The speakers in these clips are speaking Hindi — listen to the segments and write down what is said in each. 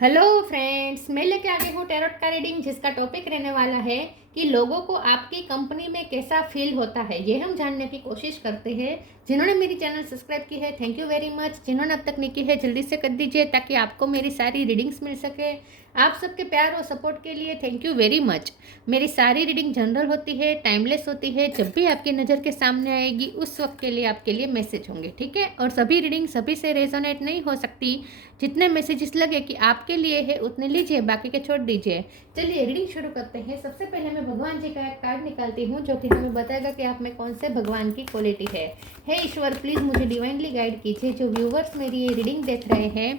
हेलो फ्रेंड्स, मैं लेके आ गई हूँ टैरोट का रीडिंग, जिसका टॉपिक रहने वाला है कि लोगों को आपकी कंपनी में कैसा फील होता है। ये हम जानने की कोशिश करते हैं। जिन्होंने मेरी चैनल सब्सक्राइब की है, थैंक यू वेरी मच। जिन्होंने अब तक नहीं की है, जल्दी से कर दीजिए ताकि आपको मेरी सारी रीडिंग्स मिल सके। आप सबके प्यार और सपोर्ट के लिए थैंक यू वेरी मच। मेरी सारी रीडिंग जनरल होती है, टाइमलेस होती है। जब भी आपकी नज़र के सामने आएगी उस वक्त के लिए आपके लिए मैसेज होंगे, ठीक है। और सभी रीडिंग सभी से रेजोनेट नहीं हो सकती। जितने मैसेजेस लगे कि आपके लिए है उतने लीजिए, बाकी के छोड़ दीजिए। चलिए रीडिंग शुरू करते हैं। सबसे पहले मैं भगवान जी का एक कार्ड निकालती हूँ जो कि हमें बताएगा कि आप में कौन से भगवान की क्वालिटी है। हे ईश्वर, प्लीज़ मुझे डिवाइनली गाइड कीजिए। जो व्यूवर्स मेरी ये रीडिंग देख रहे हैं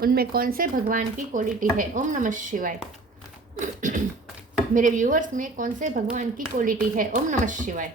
उनमें कौन से भगवान की क्वालिटी है। ओम नमः शिवाय। मेरे व्यूवर्स में कौन से भगवान की क्वालिटी है। ओम नमः शिवाय।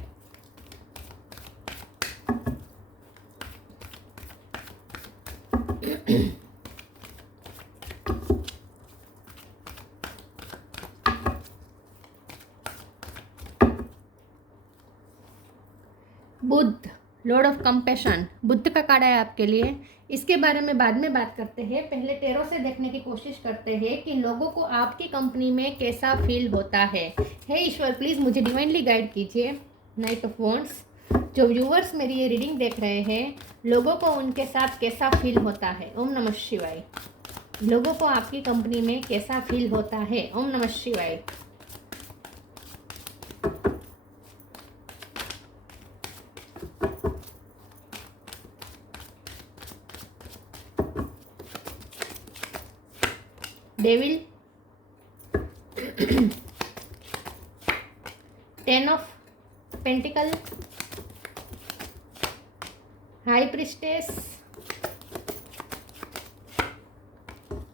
Buddha, Lord of compassion, Buddha का कार्ड है आपके लिए। इसके बारे में बाद में बात करते हैं। पहले टेरो से देखने की कोशिश करते हैं कि लोगों को आपकी कंपनी में कैसा फील होता है। हे ईश्वर, प्लीज़ मुझे डिवाइनली गाइड कीजिए। Night of wands. जो व्यूअर्स मेरी ये रीडिंग देख रहे हैं, लोगों को उनके साथ कैसा फील होता है। ओम नमः शिवाय। लोगों को आपकी कंपनी में कैसा फील होता है। ओम नमः शिवाय। Devil, 10 of pentacle, high priestess,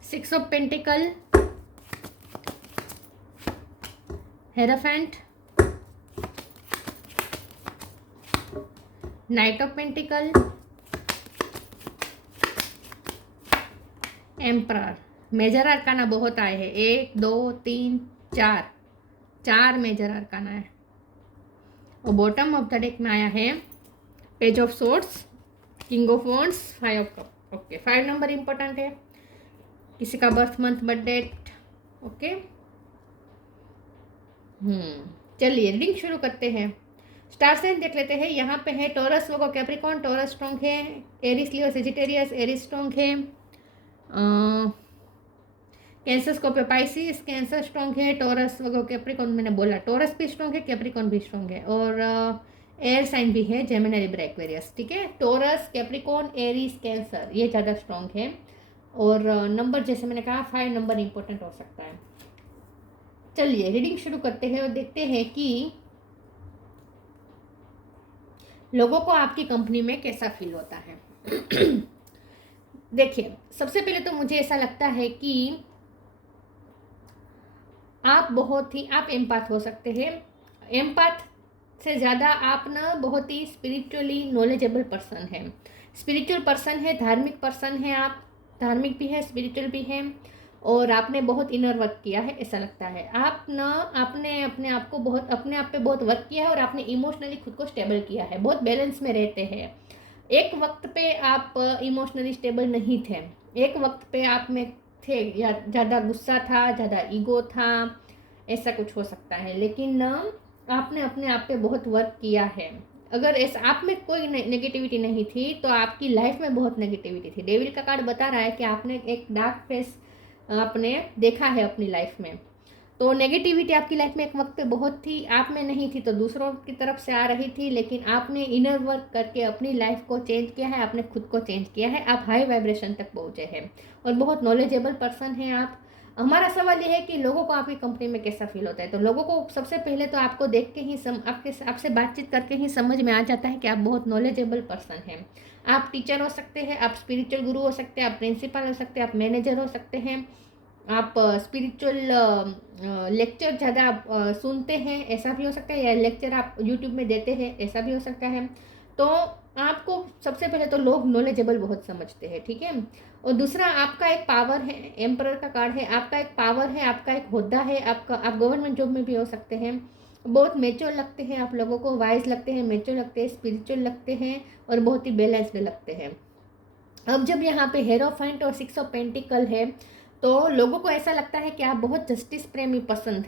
6 of pentacle, hierophant, knight of pentacle, emperor. Major arcana बहुत आए हैं, 1 2 3 4 मेजर आर्काना है। और बॉटम ऑफ द डेक में आया है page of swords, king of wands, 5 of cup. Okay, 5 number important है। किसी का birth month, birth date. Okay, चलिए रीडिंग शुरू करते हैं। स्टार साइन देख लेते हैं। यहाँ पे है टॉरस, वो कैप्रिकॉन, टॉरस स्ट्रॉन्ग है। एरिस, लियो, सेजिटेरियस, एरिस स्ट्रॉन्ग है। Cancer, Scorpio, Pisces, cancer strong है। टॉरस, वो कैप्रिकॉन, मैंने बोला टॉरस भी स्ट्रॉन्ग है, कैप्रिकॉन भी स्ट्रॉन्ग है। और एयर साइन भी है, जेमिनी, लिब्रा, एक्वेरियस, ठीक है। टॉरस, कैप्रिकॉन, एरीज, कैंसर ये ज़्यादा स्ट्रॉन्ग है। और नंबर जैसे मैंने कहा 5 नंबर इंपॉर्टेंट हो सकता है। चलिए रीडिंग शुरू करते हैं और देखते हैं कि लोगों को आपकी कंपनी में कैसा फील होता है। देखिए, सबसे पहले तो मुझे ऐसा लगता है कि आप एम्पाथ हो सकते हैं। एम्पाथ से ज़्यादा आप ना बहुत ही स्पिरिचुअली नॉलेजेबल पर्सन है। स्पिरिचुअल पर्सन है, धार्मिक पर्सन है। आप धार्मिक भी है, स्पिरिचुअल भी है। और आपने बहुत इनर वर्क किया है ऐसा लगता है। आप ना आपने अपने आप को बहुत अपने आप पे बहुत वर्क किया है और आपने इमोशनली खुद को स्टेबल किया है। बहुत बैलेंस में रहते हैं। एक वक्त पे आप इमोशनली स्टेबल नहीं थे। एक वक्त पे आप में थे, या ज़्यादा गुस्सा था, ज़्यादा ईगो था, ऐसा कुछ हो सकता है। लेकिन आपने अपने आप पे बहुत वर्क किया है। अगर ऐसा आप में कोई नेगेटिविटी नहीं थी तो आपकी लाइफ में बहुत नेगेटिविटी थी। डेविल का कार्ड बता रहा है कि आपने एक डार्क फेस आपने देखा है अपनी लाइफ में। तो नेगेटिविटी आपकी लाइफ में एक वक्त पे बहुत थी, आप में नहीं थी तो दूसरों की तरफ से आ रही थी। लेकिन आपने इनर वर्क करके अपनी लाइफ को चेंज किया है, आपने खुद को चेंज किया है। आप हाई वाइब्रेशन तक पहुँचे हैं और बहुत नॉलेजेबल पर्सन हैं आप। हमारा सवाल ये है कि लोगों को आपकी कंपनी में कैसा फील होता है। तो लोगों को सबसे पहले तो आपको देख के ही आपसे बातचीत करके ही समझ में आ जाता है कि आप बहुत नॉलेजेबल पर्सन हैं। आप टीचर हो सकते हैं, आप स्पिरिचुअल गुरु हो सकते हैं, आप प्रिंसिपल हो सकते हैं, आप मैनेजर हो सकते हैं, आप स्पिरिचुअल लेक्चर ज़्यादा सुनते हैं ऐसा भी हो सकता है, या लेक्चर आप यूट्यूब में देते हैं ऐसा भी हो सकता है। तो आपको सबसे पहले तो लोग नॉलेजेबल बहुत समझते हैं, ठीक है। और दूसरा, आपका एक पावर है, एम्परर का कार्ड है। आपका एक पावर है, आपका एक होद्दा है, आप गवर्नमेंट जॉब में भी हो सकते हैं। बहुत मेच्योर लगते हैं आप लोगों को, वाइज लगते हैं, मेच्योर लगते हैं, स्पिरिचुअल लगते हैं और बहुत ही बैलेंस्ड लगते हैं। अब जब यहाँ पे हेरोफेंट और 6 ऑफ पेंटिकल है तो लोगों को ऐसा लगता है कि आप बहुत जस्टिस प्रेमी पर्सन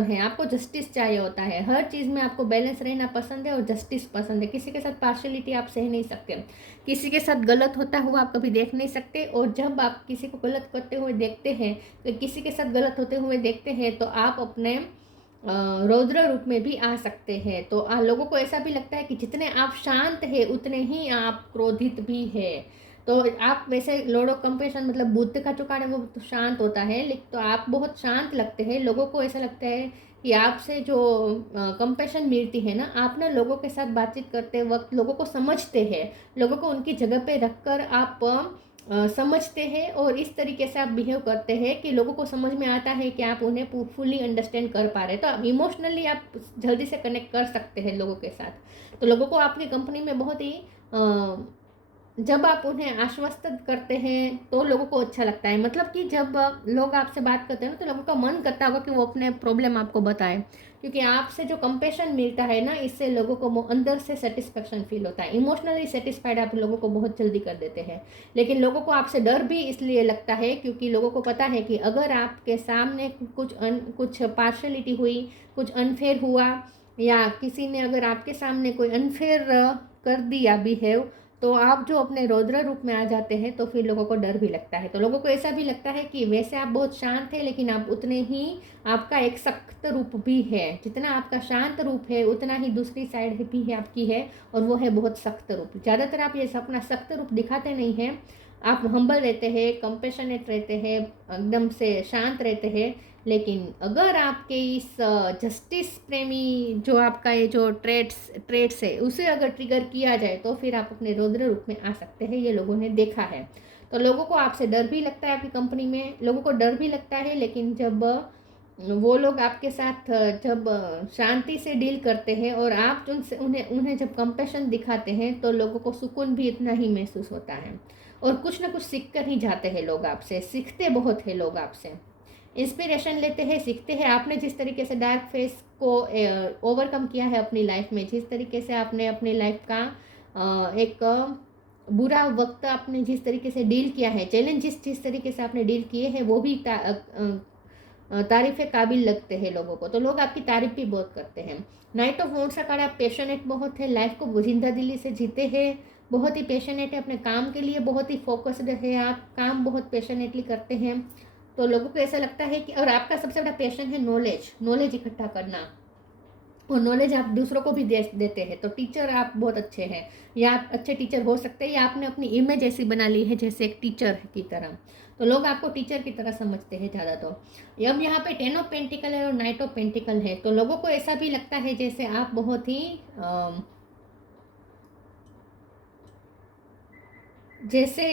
है, आपको जस्टिस चाहिए होता है, हर चीज़ में आपको बैलेंस रहना पसंद है और जस्टिस पसंद है। किसी के साथ पार्शलिटी आप सह नहीं सकते, किसी के साथ गलत होता हुआ आप कभी देख नहीं सकते। और जब आप किसी को गलत करते हुए देखते हैं, तो किसी के साथ गलत होते हुए देखते हैं, तो आप अपने रौद्र रूप में भी आ सकते हैं। तो लोगों को ऐसा भी लगता है कि जितने आप शांत है उतने ही आप क्रोधित भी है। तो आप वैसे लॉर्ड ऑफ कंपैशन मतलब बुद्ध का जो कार्ड है वो तो शांत होता है, लेकिन तो आप बहुत शांत लगते हैं। लोगों को ऐसा लगता है कि आपसे जो कंपैशन मिलती है ना, आप ना लोगों के साथ बातचीत करते वक्त लोगों को समझते हैं, लोगों को उनकी जगह पे रखकर आप समझते हैं और इस तरीके से आप बिहेव करते हैं कि लोगों को समझ में आता है कि आप उन्हें फुली अंडरस्टैंड कर पा रहे हैं। तो आप इमोशनली आप जल्दी से कनेक्ट कर सकते हैं लोगों के साथ। तो लोगों को आपकी कंपनी में बहुत ही जब आप उन्हें आश्वस्त करते हैं तो लोगों को अच्छा लगता है। मतलब कि जब लोग आपसे बात करते हैं ना, तो लोगों का मन करता होगा कि वो अपने प्रॉब्लम आपको बताएं, क्योंकि आपसे जो कंपेशन मिलता है ना, इससे लोगों को अंदर से सेटिस्फेक्शन फील होता है। इमोशनली सेटिस्फाइड आप लोगों को बहुत जल्दी कर देते हैं। लेकिन लोगों को आपसे डर भी इसलिए लगता है क्योंकि लोगों को पता है कि अगर आपके सामने कुछ पार्शलिटी हुई, कुछ अनफेयर हुआ, या किसी ने अगर आपके सामने कोई अनफेयर कर दिया बिहेव, तो आप जो अपने रौद्र रूप में आ जाते हैं, तो फिर लोगों को डर भी लगता है। तो लोगों को ऐसा भी लगता है कि वैसे आप बहुत शांत हैं, लेकिन आप उतने ही आपका एक सख्त रूप भी है। जितना आपका शांत रूप है उतना ही दूसरी साइड भी है आपकी है, और वो है बहुत सख्त रूप। ज़्यादातर आप ये अपना सख्त रूप दिखाते नहीं हैं, आप हम्बल रहते हैं, कंपेशनेट रहते हैं, एकदम से शांत रहते हैं। लेकिन अगर आपके इस जस्टिस प्रेमी जो आपका ये जो ट्रेड्स है उसे अगर ट्रिगर किया जाए, तो फिर आप अपने रौद्र रूप में आ सकते हैं। ये लोगों ने देखा है। तो लोगों को आपसे डर भी लगता है, आपकी कंपनी में लोगों को डर भी लगता है। लेकिन जब वो लोग आपके साथ जब शांति से डील करते हैं और आप उनसे उन्हें उन्हें जब कंपेशन दिखाते हैं, तो लोगों को सुकून भी इतना ही महसूस होता है। और कुछ ना कुछ सीख कर ही जाते हैं लोग आपसे, सीखते बहुत है लोग आपसे, इंस्पिरेशन लेते हैं, सीखते हैं। आपने जिस तरीके से डार्क फेस को ओवरकम किया है अपनी लाइफ में, जिस तरीके से आपने अपनी लाइफ का एक बुरा वक्त आपने जिस तरीके से डील किया है, चैलेंजेस जिस तरीके से आपने डील किए हैं, वो भी तारीफ़ काबिल लगते हैं लोगों को। तो लोग आपकी तारीफ भी बहुत करते हैं। नाइट ऑफ वॉन्ड्स का कार्ड, आप पैशनेट बहुत है, लाइफ को जिंदा दिली से जीते हैं, बहुत ही पैशनेट है अपने काम के लिए, बहुत ही फोकस्ड है, आप काम बहुत पैशनेटली करते हैं। तो लोगों को ऐसा लगता है कि, और आपका सबसे बड़ा पैशन है नॉलेज इकट्ठा करना, और नॉलेज आप दूसरों को भी देते हैं। तो टीचर आप बहुत अच्छे हैं, या आप अच्छे टीचर हो सकते हैं, या आपने अपनी इमेज ऐसी बना ली है जैसे एक टीचर की तरह। तो लोग आपको टीचर की तरह समझते हैं ज़्यादा। तो अब यहाँ पे 10 ऑफ पेंटिकल है और नाइट ऑफ पेंटिकल है। तो लोगों को ऐसा भी लगता है जैसे आप बहुत ही जैसे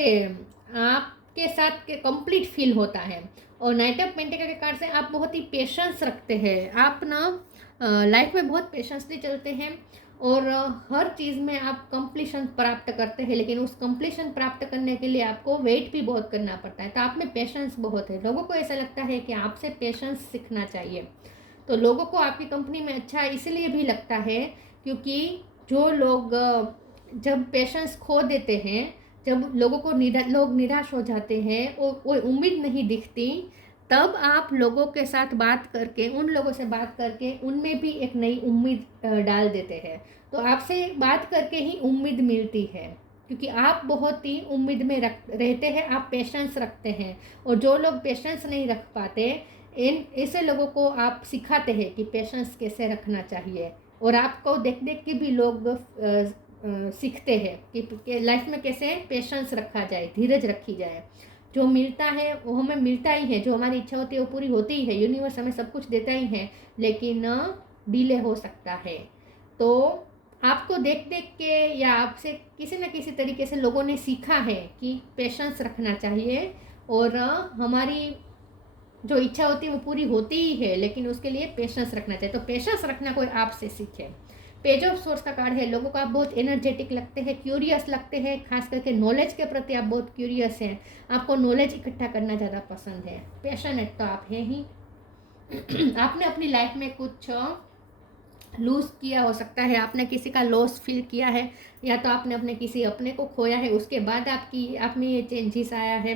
आपके साथ के कंप्लीट फील होता है। और नाइट ऑफ पेंटिकल के कार्ड से आप बहुत ही पेशेंस रखते हैं। आप ना लाइफ में बहुत पेशेंसली चलते हैं, और हर चीज़ में आप कंप्लीशन प्राप्त करते हैं। लेकिन उस कंप्लीशन प्राप्त करने के लिए आपको वेट भी बहुत करना पड़ता है। तो आप में पेशेंस बहुत है। लोगों को ऐसा लगता है कि आपसे पेशेंस सीखना चाहिए। तो लोगों को आपकी कंपनी में अच्छा इसलिए भी लगता है क्योंकि जो लोग जब पेशेंस खो देते हैं, जब लोगों को लोग निराश हो जाते हैं और कोई उम्मीद नहीं दिखती, तब आप लोगों के साथ बात करके, उन लोगों से बात करके उनमें भी एक नई उम्मीद डाल देते हैं। तो आपसे बात करके ही उम्मीद मिलती है, क्योंकि आप बहुत ही उम्मीद में रहते हैं, आप पेशेंस रखते हैं। और जो लोग पेशेंस नहीं रख पाते, इन ऐसे लोगों को आप सिखाते हैं कि पेशेंस कैसे रखना चाहिए। और आपको देख देख के भी लोग सीखते हैं कि लाइफ में कैसे पेशेंस रखा जाए, धीरज रखी जाए। जो मिलता है वो हमें मिलता ही है, जो हमारी इच्छा होती है वो पूरी होती ही है। यूनिवर्स हमें सब कुछ देता ही है, लेकिन डिले हो सकता है। तो आपको देख देख के या आपसे किसी न किसी तरीके से लोगों ने सीखा है कि पेशेंस रखना चाहिए, और हमारी जो इच्छा होती है वो पूरी होती ही है, लेकिन उसके लिए पेशेंस रखना चाहिए। तो पेशेंस रखना कोई आपसे सीखे। पेज ऑफ सोर्स का कार्ड है। लोगों को आप बहुत एनर्जेटिक लगते हैं, क्यूरियस लगते हैं, खास करके नॉलेज के प्रति आप बहुत क्यूरियस हैं। आपको नॉलेज इकट्ठा करना ज़्यादा पसंद है। पैशनेट तो आप हैं ही। आपने अपनी लाइफ में कुछ लूज़ किया हो सकता है, आपने किसी का लॉस फील किया है, या तो आपने अपने किसी अपने को खोया है, उसके बाद आप में ये चेंजेस आया है।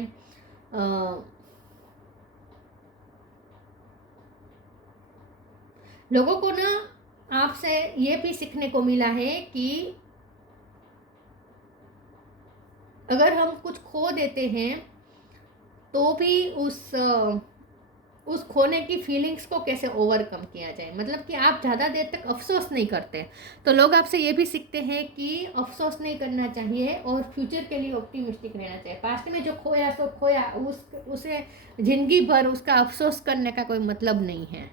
लोगों को ना आपसे ये भी सीखने को मिला है कि अगर हम कुछ खो देते हैं तो भी उस खोने की फीलिंग्स को कैसे ओवरकम किया जाए, मतलब कि आप ज़्यादा देर तक अफसोस नहीं करते। तो लोग आपसे ये भी सीखते हैं कि अफसोस नहीं करना चाहिए और फ्यूचर के लिए ऑप्टिमिस्टिक रहना चाहिए। पास्ट में जो खोया सो खोया, उसे जिंदगी भर उसका अफसोस करने का कोई मतलब नहीं है।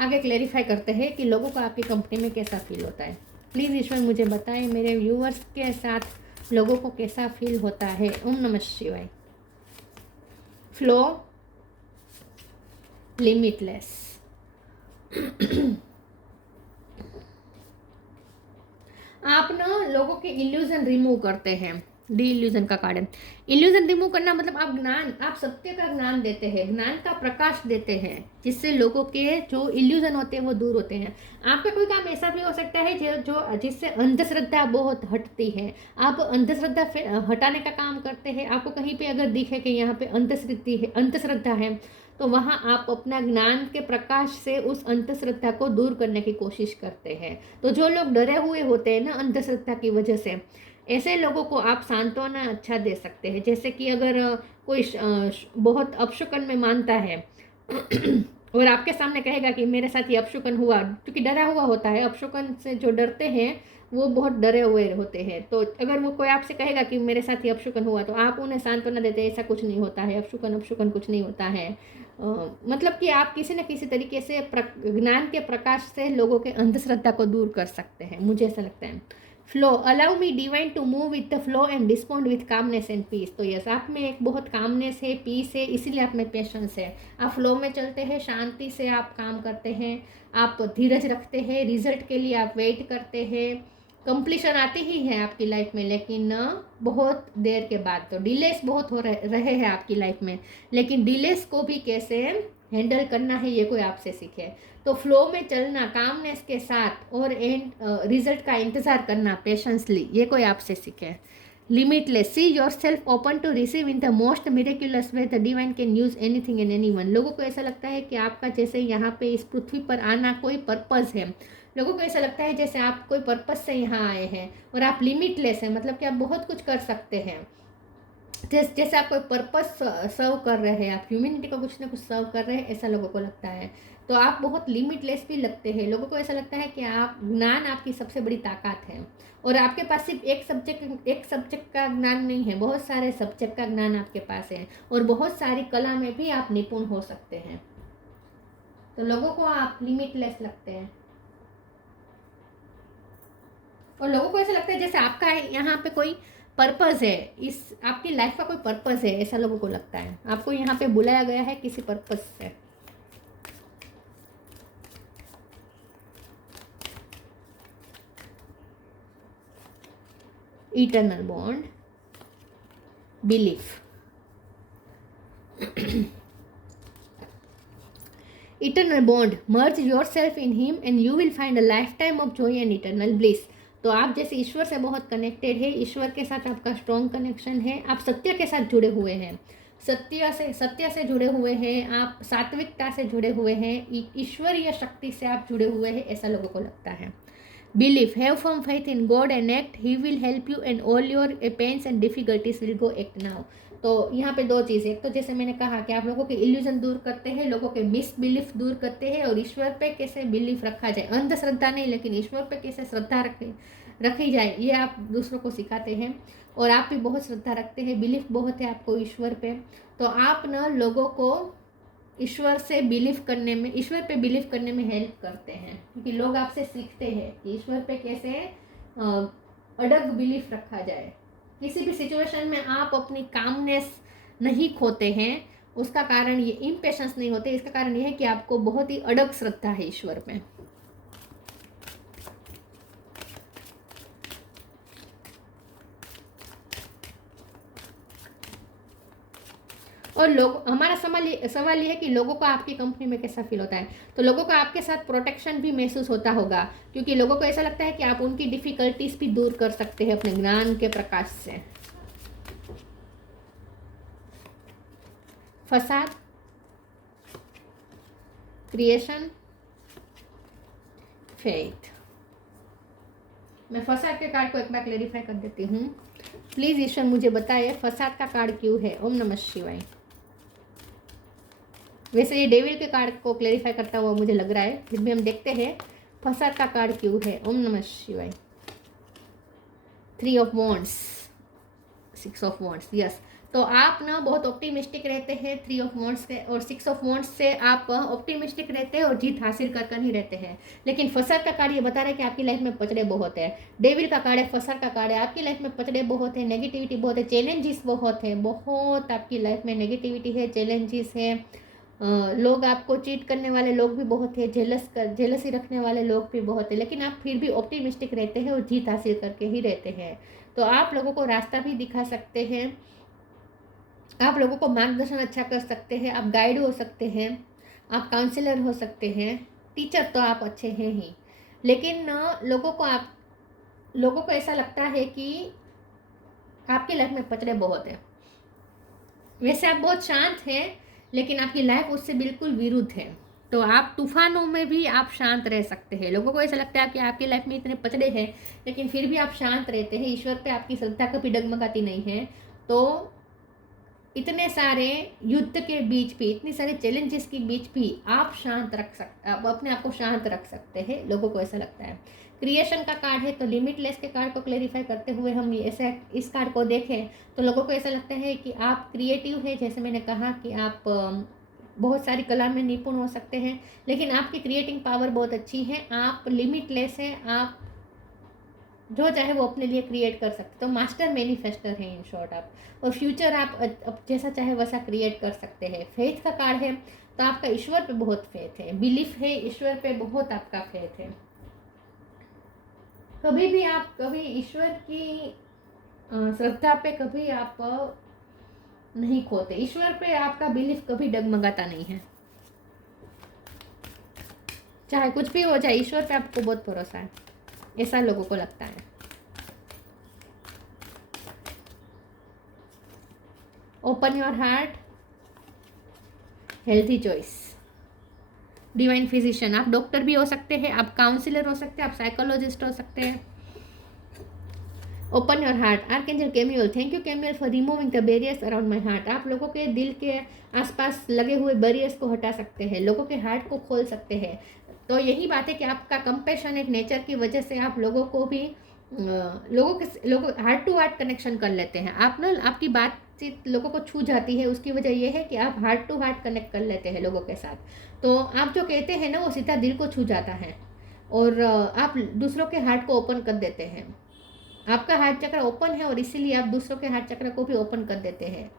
आगे क्लेरिफाई करते हैं कि लोगों को आपकी कंपनी में कैसा फील होता है। प्लीज़ ईश्वर मुझे बताएं मेरे व्यूअर्स के साथ लोगों को कैसा फील होता है। ओम नमः शिवाय। Flow, limitless. आप ना लोगों के इल्यूजन रिमूव करते हैं। डी इल्यूजन का कार्ड है। इल्यूजन रिमूव करना मतलब आप सत्य का ज्ञान देते हैं, ज्ञान का प्रकाश देते हैं, जिससे लोगों के जो इल्यूजन होते हैं वो दूर होते हैं। आपका कोई काम ऐसा भी हो सकता है जो जिससे अंधश्रद्धा बहुत हटती है। आप अंधश्रद्धा हटाने का काम करते हैं। आपको कहीं पे अगर दिखे कि यहाँ पे अंधश्रद्धा है, तो वहाँ आप अपना ज्ञान के प्रकाश से उस अंधश्रद्धा को दूर करने की कोशिश करते हैं। तो जो लोग डरे हुए होते हैं ना अंधश्रद्धा की वजह से, ऐसे लोगों को आप सांत्वना अच्छा दे सकते हैं। जैसे कि अगर कोई बहुत अपशकुन में मानता है और आपके सामने कहेगा कि मेरे साथ ये अपशकुन हुआ, क्योंकि डरा हुआ होता है। अपशकुन से जो डरते हैं वो बहुत डरे हुए होते हैं। तो अगर वो कोई आपसे कहेगा कि मेरे साथ ये अपशकुन हुआ, तो आप उन्हें सांत्वना देते हैं, ऐसा कुछ नहीं होता है, अपशकुन कुछ नहीं होता है। मतलब कि आप किसी न किसी तरीके से ज्ञान के प्रकाश से लोगों के अंधश्रद्धा को दूर कर सकते हैं, मुझे ऐसा लगता है। Flow, allow me divine to move with the flow and respond with calmness and peace. तो यस, आप में एक बहुत कामनेस है, पीस है, इसीलिए आप में पेशेंस है। आप फ्लो में चलते हैं, शांति से आप काम करते हैं, आप धीरज रखते हैं, रिजल्ट के लिए आप वेट करते हैं। कंप्लीशन आती ही है आपकी लाइफ में, लेकिन बहुत देर के बाद। तो डिलेस बहुत हो रहे हैं आपकी लाइफ में, लेकिन डिलेस को भी कैसे हैंडल करना है ये कोई आपसे सीखे। तो फ्लो में चलना कामनेस के साथ और रिजल्ट का इंतज़ार करना पेशेंसली, ये कोई आपसे सीखे। Limitless, see yourself open to receive in the most miraculous way the divine can use anything and anyone. लोगों को ऐसा लगता है कि आपका जैसे यहाँ पे इस पृथ्वी पर आना कोई पर्पस है। लोगों को ऐसा लगता है जैसे आप कोई पर्पस से यहाँ आए हैं, और आप लिमिटलेस हैं, मतलब कि आप बहुत कुछ कर सकते हैं। जैसे आप कोई पर्पस सर्व कर रहे हैं, आप ह्यूमैनिटी को कुछ ना कुछ सर्व कर रहे हैं, ऐसा लोगों को लगता है। तो आप बहुत लिमिटलेस भी लगते हैं। लोगों को ऐसा लगता है कि आप ज्ञान आपकी सबसे बड़ी ताकत है, और आपके पास सिर्फ एक सब्जेक्ट का ज्ञान नहीं है, बहुत सारे सब्जेक्ट का ज्ञान आपके पास है, और बहुत सारी कला में भी आप निपुण हो सकते हैं। तो लोगों को आप लिमिटलेस लगते हैं, और लोगों को ऐसा लगता है जैसे आपका यहाँ पे कोई पर्पस है, इस आपकी लाइफ का कोई पर्पस है, ऐसा लोगों को लगता है। आपको यहाँ पे बुलाया गया है किसी पर्पस से। Eternal bond, belief. Eternal bond, merge your self in him and you will find a life time of Joy and eternal bliss. तो आप जैसे ईश्वर से बहुत कनेक्टेड है, ईश्वर के साथ आपका स्ट्रॉन्ग कनेक्शन है, आप सत्य के साथ जुड़े हुए हैं, सत्य से जुड़े हुए हैं, आप सात्विकता से जुड़े हुए हैं, ईश्वरीय शक्ति से आप जुड़े हुए हैं, ऐसा लोगों को लगता है। Belief, have firm faith in God and act, he will help you and all your pains and difficulties will go act now. तो यहाँ पे दो चीज़ें, एक तो जैसे मैंने कहा कि आप लोगों के इल्यूजन दूर करते हैं, लोगों के मिसबिलीफ दूर करते हैं, और ईश्वर पे कैसे बिलीफ रखा जाए, अंधश्रद्धा नहीं लेकिन ईश्वर पे कैसे श्रद्धा रखी जाए, ये आप दूसरों को सिखाते हैं। और आप भी बहुत श्रद्धा रखते हैं, बिलीफ बहुत है आपको ईश्वर पे। तो आप ना लोगों को ईश्वर पे बिलीव करने में हेल्प करते हैं, क्योंकि लोग आपसे सीखते हैं कि ईश्वर पे कैसे अडग बिलीफ रखा जाए। किसी भी सिचुएशन में आप अपनी कामनेस नहीं खोते हैं, उसका कारण ये इम्पेशंस नहीं होते, इसका कारण ये है कि आपको बहुत ही अडग श्रद्धा है ईश्वर में। और लोग, हमारा सवाल ये है कि लोगों को आपकी कंपनी में कैसा फील होता है। तो लोगों को आपके साथ प्रोटेक्शन भी महसूस होता होगा, क्योंकि लोगों को ऐसा लगता है कि आप उनकी डिफिकल्टीज भी दूर कर सकते हैं अपने ज्ञान के प्रकाश से। फसाद, क्रिएशन, फेथ। मैं फसाद के कार्ड को एक बार क्लेरिफाई कर देती हूँ। प्लीज ईश्वर मुझे बताइए फसाद का कार्ड क्यों है। ओम नमः शिवाय। वैसे ये डेविल के कार्ड को क्लेरिफाई करता हुआ मुझे लग रहा है, फिर भी हम देखते हैं फसाद का कार्ड क्यों है। ओम नमः शिवाय। 3 of wands, 6 of wands, yes. तो आप ना बहुत ऑप्टिमिस्टिक रहते हैं 3 ऑफ वॉन्ड्स से, और 6 ऑफ वॉन्ड्स से आप ऑप्टिमिस्टिक रहते हैं और जीत हासिल कर ही रहते हैं। लेकिन फसाद का कार्ड ये बता रहा है कि आपकी लाइफ में पचड़े बहुत है। डेविल का कार्ड है, फसाद का कार्ड है, आपकी लाइफ में पचड़े बहुत है, नेगेटिविटी बहुत है, चैलेंजेस बहुत है, बहुत आपकी लाइफ में नेगेटिविटी है, चैलेंजेस है। लोग आपको चीट करने वाले लोग भी बहुत है, जेलसी रखने वाले लोग भी बहुत है, लेकिन आप फिर भी ऑप्टिमिस्टिक रहते हैं और जीत हासिल करके ही रहते हैं। तो आप लोगों को रास्ता भी दिखा सकते हैं, आप लोगों को मार्गदर्शन अच्छा कर सकते हैं, आप गाइड हो सकते हैं, आप काउंसलर हो सकते हैं, टीचर तो आप अच्छे हैं ही। लेकिन लोगों को ऐसा लगता है कि आपकी लाइफ में पचड़े बहुत है। वैसे आप बहुत शांत हैं, लेकिन आपकी लाइफ उससे बिल्कुल विरुद्ध है। तो आप तूफानों में भी आप शांत रह सकते हैं। लोगों को ऐसा लगता है कि आपकी लाइफ में इतने पचड़े हैं, लेकिन फिर भी आप शांत रहते हैं। ईश्वर पे आपकी श्रद्धा कभी डगमगाती नहीं है। तो इतने सारे युद्ध के बीच भी, इतने सारे चैलेंजेस के बीच भी आप अपने आप को शांत रख सकते हैं, लोगों को ऐसा लगता है। क्रिएशन का कार्ड है, तो लिमिटलेस के कार्ड को क्लेरिफाई करते हुए हम ऐसे इस कार्ड को देखें तो लोगों को ऐसा लगता है कि आप क्रिएटिव है। जैसे मैंने कहा कि आप बहुत सारी कला में निपुण हो सकते हैं, लेकिन आपकी क्रिएटिंग पावर बहुत अच्छी है, आप लिमिटलेस हैं, आप जो चाहे वो अपने लिए क्रिएट कर सकते। तो मास्टर मैनिफेस्टर है इन शॉर्ट आप, और फ्यूचर आप जैसा चाहे वैसा क्रिएट कर सकते हैं। फेथ का कार्ड है, तो आपका ईश्वर पे बहुत फेथ है, बिलीफ है, ईश्वर पे बहुत आपका फेथ है। कभी ईश्वर की श्रद्धा पे कभी आप नहीं खोते। ईश्वर पे आपका बिलीफ कभी डगमगाता नहीं है, चाहे कुछ भी हो जाए, ईश्वर पे आपको बहुत भरोसा है, ऐसा लोगों को लगता है। Open your heart, healthy choice, divine physician. आप डॉक्टर भी हो सकते हैं, आप काउंसलर हो सकते हैं, आप साइकोलॉजिस्ट हो सकते हैं। Open your heart, archangel Chamuel, thank you Chamuel for removing the barriers around my heart. आप लोगों के दिल के आसपास लगे हुए बैरियर्स को हटा सकते हैं, लोगों के हार्ट को खोल सकते हैं। तो यही बात है कि आपका कंपैशनेट नेचर की वजह से आप लोगों को भी लोगों हार्ट टू हार्ट कनेक्शन कर लेते हैं। आप ना, आपकी बातचीत लोगों को छू जाती है। उसकी वजह यह है कि आप हार्ट टू हार्ट कनेक्ट कर लेते हैं लोगों के साथ। तो आप जो कहते हैं ना, वो सीधा दिल को छू जाता है, और आप दूसरों के हार्ट को ओपन कर देते हैं। आपका हार्ट चक्र ओपन है, और इसीलिए आप दूसरों के हार्ट चक्र को भी ओपन कर देते हैं।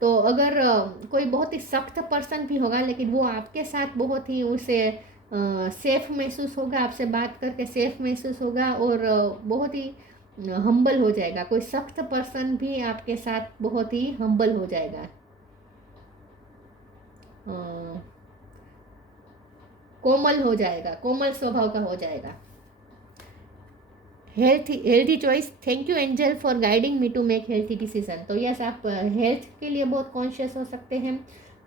तो अगर कोई बहुत ही सख्त पर्सन भी होगा, लेकिन वो आपके साथ बहुत ही उसे सेफ महसूस होगा, आपसे बात करके सेफ महसूस होगा, और बहुत ही हम्बल हो जाएगा। कोई सख्त पर्सन भी आपके साथ बहुत ही हम्बल हो जाएगा, कोमल हो जाएगा, कोमल स्वभाव का हो जाएगा। Healthy choice, thank you angel for guiding me to make healthy decision. तो यस, आप हेल्थ के लिए बहुत कॉन्शियस हो सकते हैं।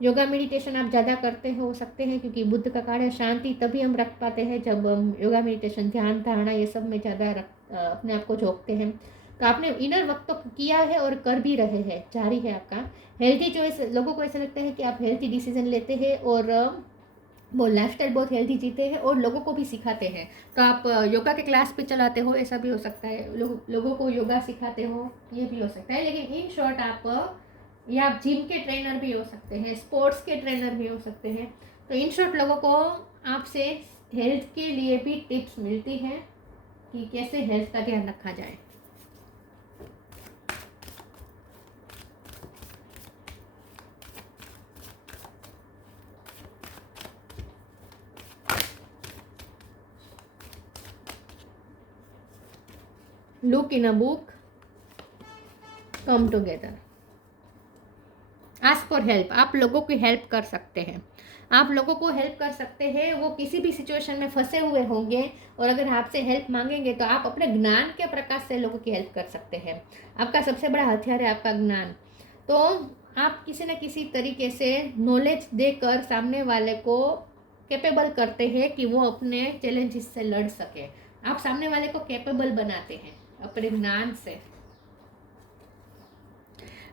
योगा मेडिटेशन आप ज़्यादा करते हो सकते हैं, क्योंकि बुद्ध का कार्ड है शांति। तभी हम रख पाते हैं जब हम योगा मेडिटेशन, ध्यान धारणा ये सब में ज़्यादा अपने आप को झोंकते हैं। तो आपने इनर वर्क तो किया है और कर भी रहे हैं, जारी है आपका। हेल्थी चॉइस, लोगों को ऐसा लगता है कि आप हेल्थी डिसीजन लेते हैं, और वो लाइफस्टाइल बहुत हेल्थी जीते हैं, और लोगों को भी सिखाते हैं। तो आप योगा के क्लास पे चलाते हो, ऐसा भी हो सकता है। लोगों को योगा सिखाते हो, ये भी हो सकता है। लेकिन इन शॉर्ट आप जिम के ट्रेनर भी हो सकते हैं, स्पोर्ट्स के ट्रेनर भी हो सकते हैं। तो इन शॉर्ट लोगों को आपसे हेल्थ के लिए भी टिप्स मिलती हैं कि कैसे हेल्थ का ध्यान रखा जाए। Look in a book, come together, ask for help. आप लोगों की हेल्प कर सकते हैं, आप लोगों को हेल्प कर सकते हैं। वो किसी भी सिचुएशन में फंसे हुए होंगे, और अगर आपसे हेल्प मांगेंगे तो आप अपने ज्ञान के प्रकाश से लोगों की हेल्प कर सकते हैं। आपका सबसे बड़ा हथियार है आपका ज्ञान। तो आप किसी न किसी तरीके से नॉलेज देकर सामने वाले को कैपेबल करते हैं कि वो अपने चैलेंजेस से लड़ सके। आप सामने वाले को कैपेबल बनाते हैं अपने ज्ञान से।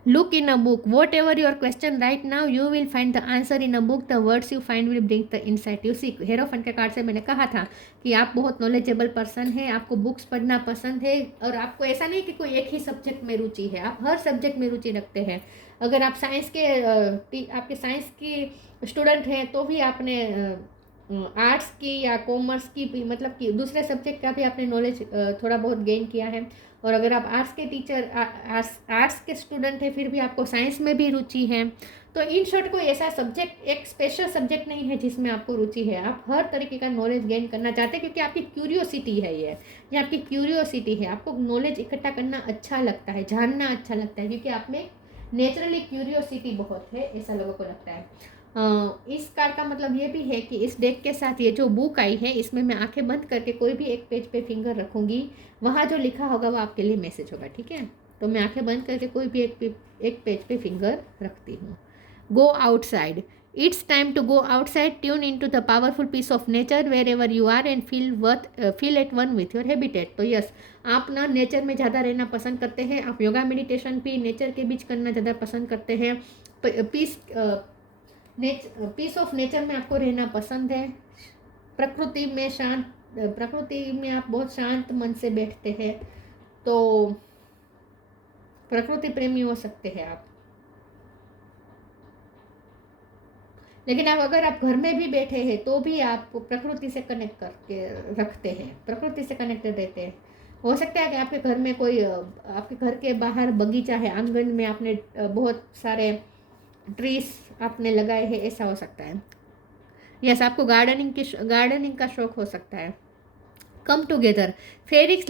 Look in a book. Whatever your question right now, you will find the answer in a book. The words you find will bring the insight. You see, हेरोफन के कार्ड से मैंने कहा था कि आप बहुत नॉलेजेबल पर्सन है, आपको बुक्स पढ़ना पसंद है, और आपको ऐसा नहीं कि कोई एक ही सब्जेक्ट में रुचि है, आप हर सब्जेक्ट में रुचि रखते हैं। अगर आप साइंस के आपके साइंस की स्टूडेंट हैं तो भी आपने आर्ट्स की या कॉमर्स की भी, मतलब कि दूसरे सब्जेक्ट का भी आपने नॉलेज थोड़ा बहुत गेन किया है। और अगर आप आर्ट्स के टीचर आर्ट्स के स्टूडेंट हैं फिर भी आपको साइंस में भी रुचि है। तो इन शॉर्ट कोई ऐसा सब्जेक्ट, एक स्पेशल सब्जेक्ट नहीं है जिसमें आपको रुचि है। आप हर तरीके का नॉलेज गेन करना चाहते हैं क्योंकि आपकी क्यूरियोसिटी है, ये आपकी क्यूरियोसिटी है। आपको नॉलेज इकट्ठा करना अच्छा लगता है, जानना अच्छा लगता है, क्योंकि आप में नेचुरली क्यूरियोसिटी बहुत है, ऐसा लोगों को लगता है। इस कार्ड का मतलब ये भी है कि इस डेक के साथ ये जो बुक आई है इसमें मैं आंखें बंद करके कोई भी एक पेज पे फिंगर रखूँगी, वहाँ जो लिखा होगा वो आपके लिए मैसेज होगा, ठीक है। तो मैं आंखें बंद करके कोई भी एक पेज पे फिंगर रखती हूँ। Go outside, it's time to go outside, tune in to the powerful peace of nature wherever you are and feel at one with your habitat. तो यस, आप ना नेचर में ज़्यादा रहना पसंद करते हैं, आप योगा मेडिटेशन भी नेचर के बीच करना ज़्यादा पसंद करते हैं, पीस ऑफ नेचर में आपको रहना पसंद है, प्रकृति में आप बहुत शांत मन से बैठते हैं, तो प्रकृति प्रेमी हो सकते हैं आप। लेकिन अगर आप घर में भी बैठे हैं तो भी आप प्रकृति से कनेक्ट करके रखते हैं, प्रकृति से कनेक्टेड रहते हैं। हो सकता है कि आपके घर में कोई, आपके घर के बाहर बगीचा है, आंगन में आपने बहुत सारे ट्रीज आपने लगाए हैं, ऐसा हो सकता है। यस, आपको गार्डनिंग का शौक हो सकता है। Come together, fairies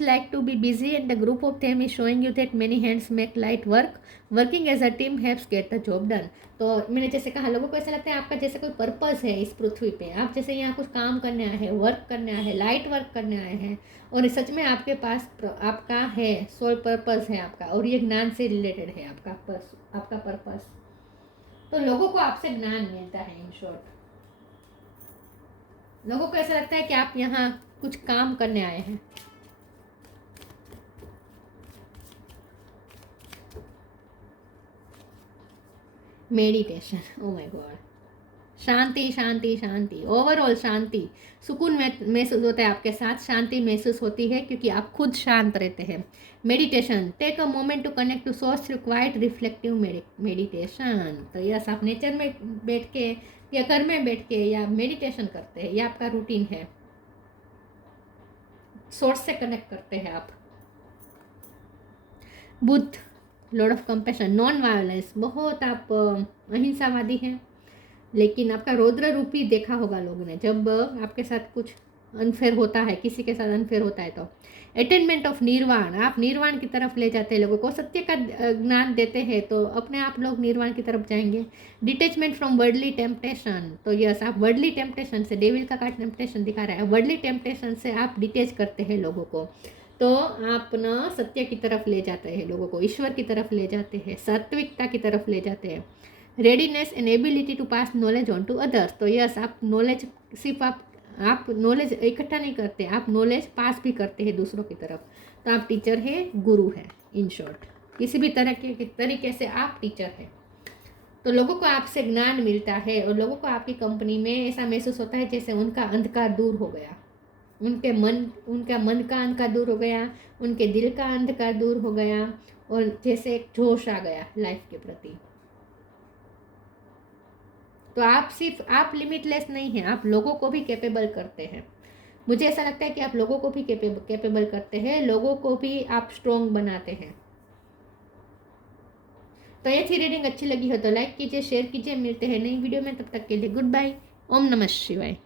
like to be busy and the group of them is showing you that many hands make light work. Working as a team helps get the job done. तो मैंने जैसे कहा, लोगों को ऐसा लगता है आपका जैसे कोई पर्पस है इस पृथ्वी पे, आप जैसे यहाँ कुछ काम करने आए हैं, वर्क करने आए हैं, लाइट वर्क करने आए हैं, और सच में आपके पास आपका है सोल पर्पस है आपका, और ये ज्ञान से रिलेटेड है आपका पर्पस। तो लोगों को आपसे ज्ञान मिलता है। इन शॉर्ट, लोगों को ऐसा लगता है कि आप यहाँ कुछ काम करने आए हैं। मेडिटेशन, ओ माय गॉड, शांति शांति शांति, ओवरऑल शांति, सुकून महसूस होता है आपके साथ, शांति महसूस होती है क्योंकि आप खुद शांत रहते हैं। Meditation, take a moment to connect to source through quiet reflective meditation. तो यस, आप नेचर में बैठ के या घर में बैठ के या मेडिटेशन करते हैं, यह आपका रूटीन है, सोर्स से कनेक्ट करते हैं आप। Buddha, Lord of compassion, non violence, बहुत आप अहिंसावादी हैं, लेकिन आपका रौद्र रूप ही देखा होगा लोगों ने जब आपके साथ कुछ अनफेयर होता है, किसी के साथ अनफेयर होता है। तो अटेनमेंट ऑफ निर्वाण, आप निर्वाण की तरफ ले जाते हैं लोगों को, सत्य का ज्ञान देते हैं तो अपने आप लोग निर्वाण की तरफ जाएंगे। डिटेचमेंट फ्रॉम वर्डली टेम्पटेशन, तो यस, आप वर्डली टेम्पटेशन से, डेविल का कार्ड टेम्पटेशन दिखा रहा है, वर्डली टेम्पटेशन से आप डिटेच करते हैं लोगों को, तो आप ना सत्य की तरफ ले जाते हैं लोगों को, ईश्वर की तरफ ले जाते हैं, सात्विकता की तरफ ले जाते हैं। Readiness and ability to pass knowledge on to others, तो यस, आप नॉलेज सिर्फ आप नॉलेज इकट्ठा नहीं करते, आप नॉलेज पास भी करते हैं दूसरों की तरफ। तो आप टीचर हैं, गुरु हैं। इन शॉर्ट, किसी भी तरह के तरीके से आप टीचर हैं। तो लोगों को आपसे ज्ञान मिलता है और लोगों को आपकी कंपनी में ऐसा महसूस होता है जैसे उनका अंधकार दूर हो गया, उनका मन का अंधकार दूर हो गया, उनके दिल का अंधकार दूर हो गया, और जैसे एक जोश आ गया लाइफ के प्रति। तो आप लिमिटलेस नहीं हैं, आप लोगों को भी कैपेबल करते हैं। मुझे ऐसा लगता है कि आप लोगों को भी कैपेबल करते हैं, लोगों को भी आप स्ट्रॉन्ग बनाते हैं। तो ये थी रीडिंग, अच्छी लगी हो तो लाइक कीजिए, शेयर कीजिए। मिलते हैं नई वीडियो में, तब तक के लिए गुड बाय। ओम नमः शिवाय।